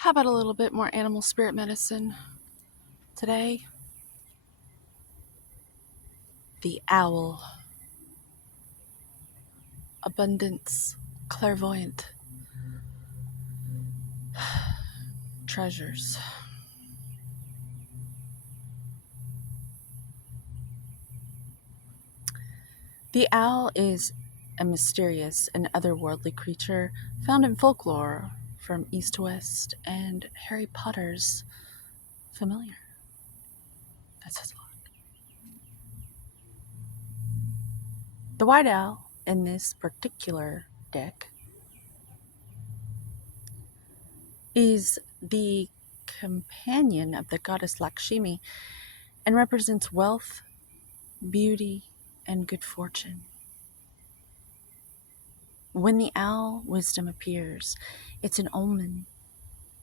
How about a little bit more animal spirit medicine today? The owl. Abundance. Clairvoyant. Treasures. The owl is a mysterious and otherworldly creature found in folklore from east to west and Harry Potter's familiar. That says a lot. The white owl in this particular deck is the companion of the goddess Lakshmi and represents wealth, beauty, and good fortune. When the owl wisdom appears, it's an omen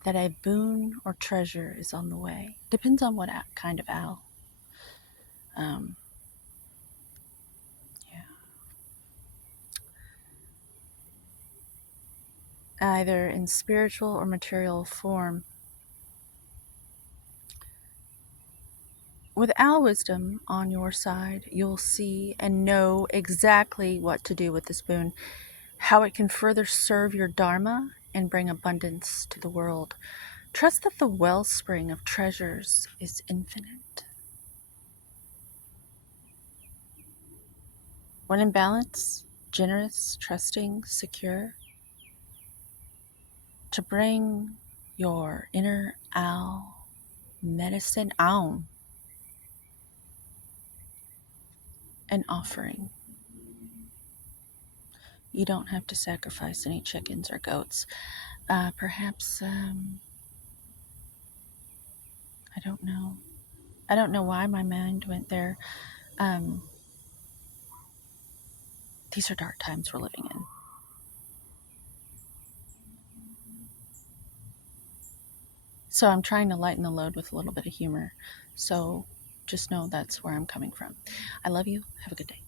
that a boon or treasure is on the way. Depends on what kind of owl. Yeah. Either in spiritual or material form. With owl wisdom on your side, you'll see and know exactly what to do with this boon, how it can further serve your dharma and bring abundance to the world. Trust that the wellspring of treasures is infinite. When in balance, generous, trusting, secure, to bring your inner owl medicine on an offering. You don't have to sacrifice any chickens or goats. Perhaps, I don't know. I don't know why my mind went there. Um, these are dark times we're living in. So I'm trying to lighten the load with a little bit of humor. So just know that's where I'm coming from. I love you. Have a good day.